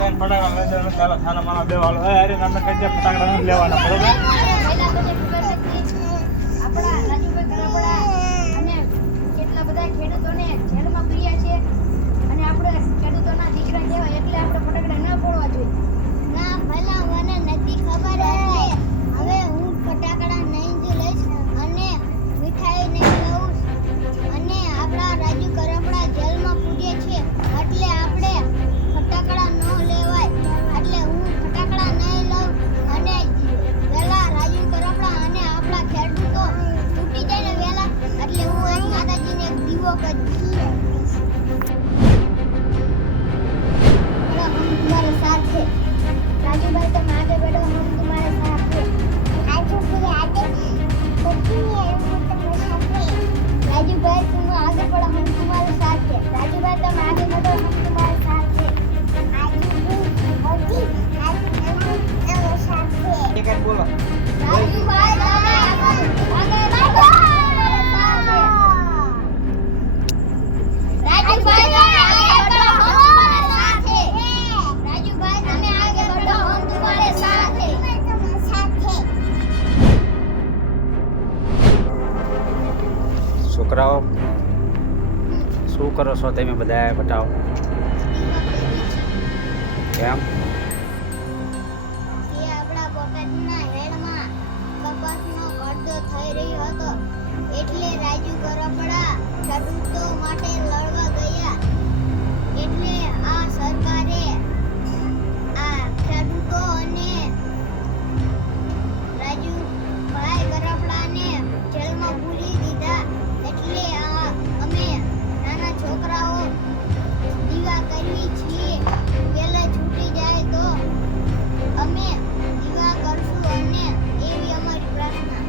બેન ફટાકડા લઈ દેવાના ચાલો ખાના માના દેવાલો અરે નાના કઈ ફટાકડા નથી લેવાના બરોબર આપણા રાજુભાઈ ગરબડા અને કેટલા બધા ખેડૂતોને જેલમાં પૂર્યા છે અને આપણે ખેડૂતોના દીકરા કહેવાય એટલે આપણે ફટાકડા ન ફોડવા જોઈએ. ના ભલા મને નથી ખબર એટલે હવે હું ફટાકડા નહીં જ લઈશ અને મીઠાઈ નહીં લઉં અને આપણા રાજુ ગરબડા જેલમાં પૂર્યા છે એટલે આપણે ફટાકડા ન લેવાય એટલે હું ફટાકડા નહીં લઉં અને વેલા રાજુ ગરબડા અને આપણા ખેડૂતો તૂટી જાય ને વેલા એટલે હું એક માતાજીને એક દીવો કરીશ. हम तुम्हारे साथ हैं राजू भाई तुम आगे बढ़ो हम तुम्हारे साथ हैं राजू भाई आगे बढ़ती है हम तुम्हारे साथ हैं राजू भाई तुम आगे बढ़ो हम तुम्हारे साथ हैं राजू भाई तुम आगे बढ़ो हम तुम्हारे साथ हैं राजू भाई हम तुम्हारे साथ हैं ये क्या बोलो राजू भाई तुम आगे बढ़ो राजू भाई છોકરાઓ શું કરો છો તમે બધા બતાવો કેમ એ આપણા બોટાદના હેડમાં કપાસનો ગડધો થઈ રહ્યો હતો એટલે રાજુ ગરબડા ખેડૂતો માટે લડવા ગયા એટલે આ સરકારે આ ખેડૂતો અને રાજુભાઈ ગરબડાને જેલમાં પૂરી દીધા એટલે અમે નાના છોકરાઓ દીવા કરવી છીએ વેલા છૂટી જાય તો અમે દીવા કરશું અને એવી અમારી પ્રાર્થના.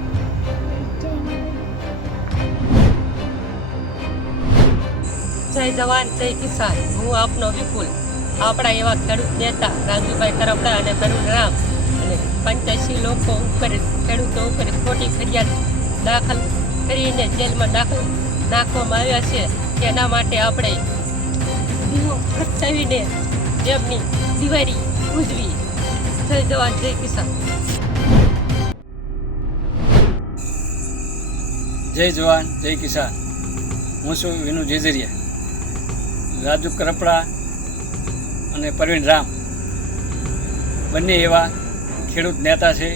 જય જવાન જય કિસાન. હું આપનો વિપુલ. આપણા એવા ખેડૂત નેતા રાજુભાઈ ગરબડા અને કરુણ રામ અને 85 લોકો ઉપર ખેડૂતો ઉપર ખોટી ફરિયાદ દાખલ કરીને જેલમાં નાખવામાં આવ્યા છે. તેના માટે આપણે દીવો પ્રગટાવીને જેમની દિવાળી ઉજવી. જય જવાન જય કિસાન. જય જવાન જય કિસાન. હું છું વિનુ જેજરિયા. રાજુ ગરબડા અને પરવીન રામ બંને એવા ખેડૂત નેતા છે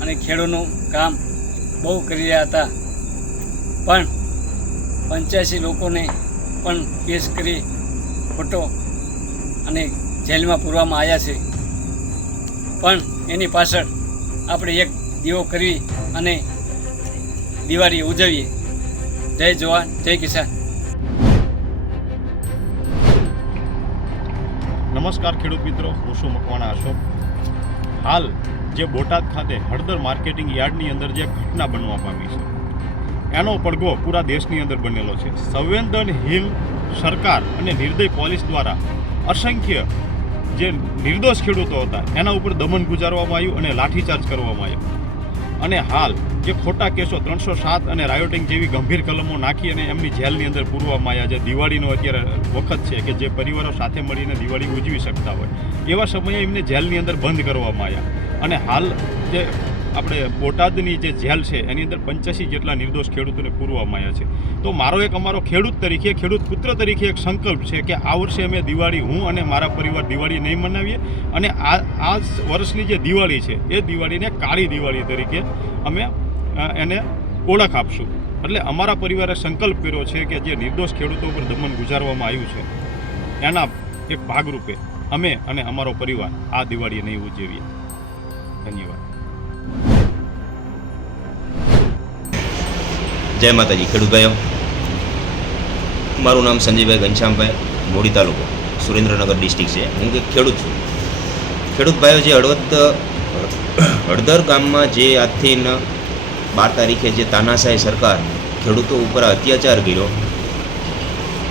અને ખેડૂતનું કામ બહુ કરી રહ્યા હતા, પણ 85 લોકોને પણ કેસ કરી ખોટો અને જેલમાં પૂરવામાં આવ્યા છે. પણ એની પાછળ આપણે એક દીવો કરી અને દિવાળી ઉજવીએ. જય જવાન જય કિસાન. નમસ્કાર ખેડૂત મિત્રો, હું છું મકવાણા અશોક. હાલ જે બોટાદ ખાતે હળદર માર્કેટિંગ યાર્ડની અંદર જે ઘટના બનવા પામી છે એનો પડઘો પૂરા દેશની અંદર બનેલો છે. સંવેદનહીન સરકાર અને નિર્દય પોલીસ દ્વારા અસંખ્ય જે નિર્દોષ ખેડૂતો હતા એના ઉપર દમન ગુજારવામાં આવ્યું અને લાઠીચાર્જ કરવામાં આવ્યો. અને હાલ જે ખોટા કેસો 307 અને રાયોટિંગ જેવી ગંભીર કલમો નાખી અને એમની જેલની અંદર પૂરવામાં આવ્યા. જે દિવાળીનો અત્યારે વખત છે કે જે પરિવારો સાથે મળીને દિવાળી ઉજવી શકતા હોય એવા સમયે એમને જેલની અંદર બંધ કરવામાં આવ્યા. અને હાલ જે આપણે બોટાદની જે જેલ છે એની અંદર 85 જેટલા નિર્દોષ ખેડૂતોને પૂરવામાં આવ્યા છે. તો મારો એક અમારો ખેડૂત તરીકે, ખેડૂત પુત્ર તરીકે એક સંકલ્પ છે કે આ વર્ષે અમે દિવાળી, હું અને મારા પરિવાર દિવાળી નહીં મનાવીએ અને આ વર્ષની જે દિવાળી છે એ દિવાળીને કાળી દિવાળી તરીકે અમે એને ઓળખ આપશું. એટલે અમારા પરિવારે સંકલ્પ કર્યો છે કે જે નિર્દોષ ખેડૂતો ઉપર દમન ગુજારવામાં આવ્યું છે એના એક ભાગરૂપે અમે અને અમારો પરિવાર આ દિવાળી નહીં ઉજવીએ. ધન્યવાદ. જય માતાજી ખેડૂતભાઈઓ. મારું નામ સંજયભાઈ ઘનશ્યામભાઈ, મોડી તાલુકો, સુરેન્દ્રનગર ડિસ્ટ્રિક્ટ છે. હું એક ખેડૂત છું. ખેડૂત ભાઈઓ, જે હળદર ગામમાં જે આજથી 12 તારીખે જે તાનાશાહી સરકાર ખેડૂતો ઉપર અત્યાચાર કર્યો,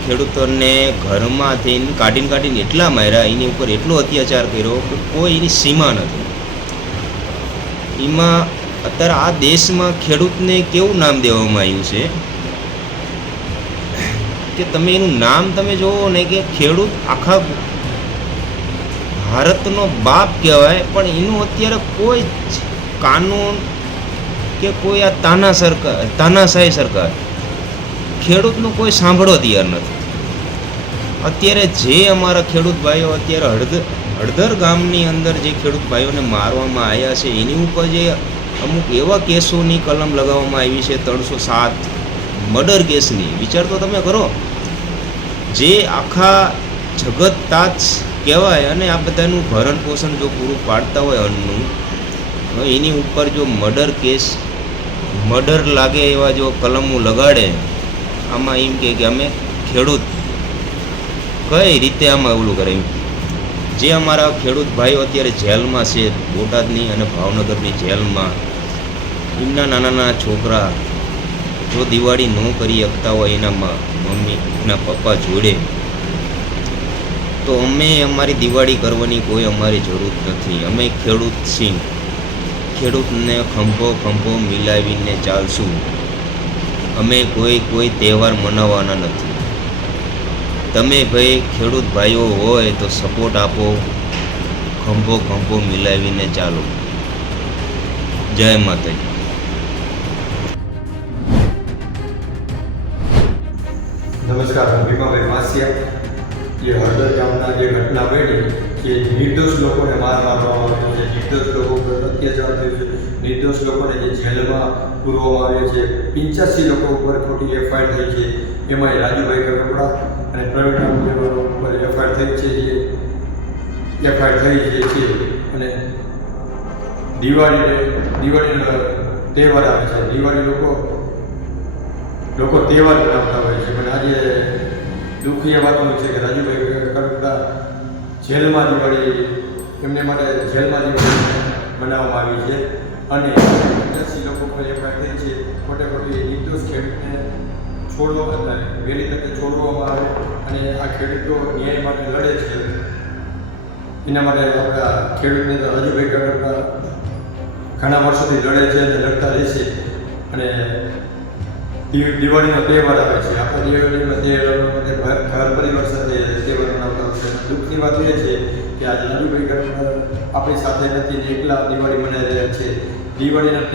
ખેડૂતોને ઘરમાંથી કાઢીને એટલા માર્યા, એની ઉપર એટલો અત્યાચાર કર્યો કે કોઈ એની સીમા નથી. એમાં અત્યારે આ દેશમાં ખેડૂતને કેવું નામ દેવામાં આવ્યું છે કે તમે એનું નામ તમે જોવો ને કે ખેડૂત આખા ભારતનો બાપ કહેવાય, પણ એનું અત્યારે કોઈ જ કાનૂન કે કોઈ આ તાનાશાહી સરકાર ખેડૂતનું કોઈ સાંભળવા તૈયાર નથી. અત્યારે જે અમારા ખેડૂત ભાઈઓ અત્યારે હળદર ગામની અંદર જે ખેડૂત ભાઈઓને મારવામાં આવ્યા છે એની ઉપર જે અમુક એવા કેસોની કલમ લગાવવામાં આવી છે 307 મર્ડર કેસની, વિચાર તો તમે કરો. જે આખા જગત તાજ કહેવાય અને આ બધાનું ભરણ પોષણ જો પૂરું પાડતા હોય અન્નનું, એની ઉપર જો મર્ડર લાગે એવા જો કલમો લગાડે, આમાં એમ કે અમે ખેડૂત કઈ રીતે આમાં ઓલું કરે. જે અમારા ખેડૂત ભાઈઓ અત્યારે જેલમાં છે, બોટાદની અને ભાવનગરની જેલમાં, એમના નાના નાના છોકરા જો દિવાળી ન કરી શકતા હોય એના મમ્મી એના પપ્પા જોડે, તો અમે અમારી દિવાળી કરવાની કોઈ અમારી જરૂર નથી. અમે ખેડૂત છીએ, ખેડૂતને ખંભો મિલાવીને ચાલશું. અમે કોઈ તહેવાર મનાવવાના નથી. તમે ભાઈ ખેડૂત ભાઈઓ હોય તો સપોર્ટ આપો, ખંભો મિલાવીને ચાલો. જય માતાજી. નમસ્કાર, હું ભીમાભાઈ માસિયા. જે હળદર ગામના જે ઘટના બની કે નિર્દોષ લોકોને મારવામાં આવ્યો છે, નિર્દોષ લોકો પર અત્યાચાર થયો છે, નિર્દોષ લોકોને જે જેલમાં પૂરવામાં આવ્યો છે, 85 લોકો ઉપર ખોટી એફઆઈઆર થઈ છે. એમાં રાજુભાઈ કપડા અને પ્રવીણ રામ જેવા ઉપર એફઆઈઆર થઈ છે. અને દિવાળીનો તહેવાર આવે છે. દિવાળી લોકો તહેવાર મનાવતા હોય છે, પણ આજે દુઃખની એ વાતનું છે કે રાજુભાઈ કરતા જેલમાં દિવાળી એમને માટે જેલમાં દિવાળી મનાવવામાં આવી છે. અને 85 લોકો પર એફઆઈઆર થઈ છે. ખોટી નિર્દોષ ખેડૂતને વહેલી તકે છોડવામાં આવે અને આ ખેડૂતો ન્યાય માટે લડે છે. એના માટે આપણા ખેડૂતને તો રાજુભાઈ કરતા ઘણા વર્ષોથી લડે છે અને લડતા રહેશે. અને દિવાળીનો તહેવાર આવે છે. આપણે દિવાળીનો તહેવાર ઘર પરિવાર સાથે તહેવાર મનાવતા હોય છે. દુઃખની વાત એ છે કે આજે રાજુભાઈ કરતા આપણી સાથે નથી, એકલા દિવાળી મનાવી રહ્યા છે. દિવાળીના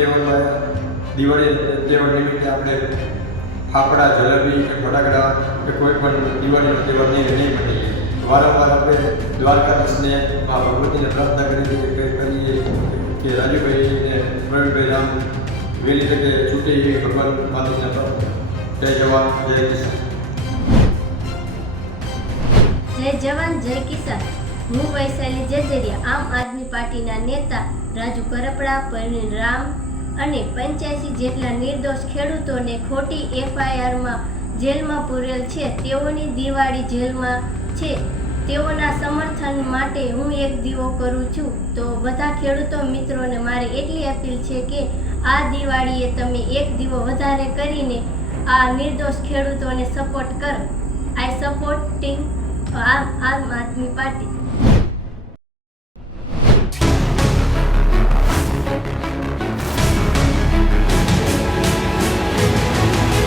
તહેવાર નિમિત્તે આપણે ફાફડા, જલેબી કે ફટાકડા કે કોઈ પણ દિવાળીનો તહેવાર નહીં મનાવીએ. વારંવાર આપણે દ્વારકાધીશને મા ભગવતીને પ્રાર્થના કરીએ કે રાજુભાઈને પ્રવીણભાઈ રામ વહેલી તકે છૂટે એવી ભગવાન માતાજીને પ્રાર્થના. જય જવાન જય કિસાન. જય જવાન જય કિસાન. હું વૈશાલી જજરિયા, આમ આદમી પાર્ટીના નેતા રાજુ કરપડા, પરવીન રામ અને 85 જેટલા નિર્દોષ ખેડૂતોને ખોટી એફઆઈઆરમાં જેલમાં પૂરેલ છે. તેઓની દિવાળી જેલમાં છે. તેઓના સમર્થન માટે હું એક દીવો કરું છું. તો બધા ખેડૂતો મિત્રોને મારી એટલી અપીલ છે કે આ દિવાળીએ તમે એક દીવો વધારે કરીને આ નિર્દોષ ખેડૂતોને સપોર્ટ કરો. આઈ સપોર્ટિંગ આમ આદમી પાર્ટી.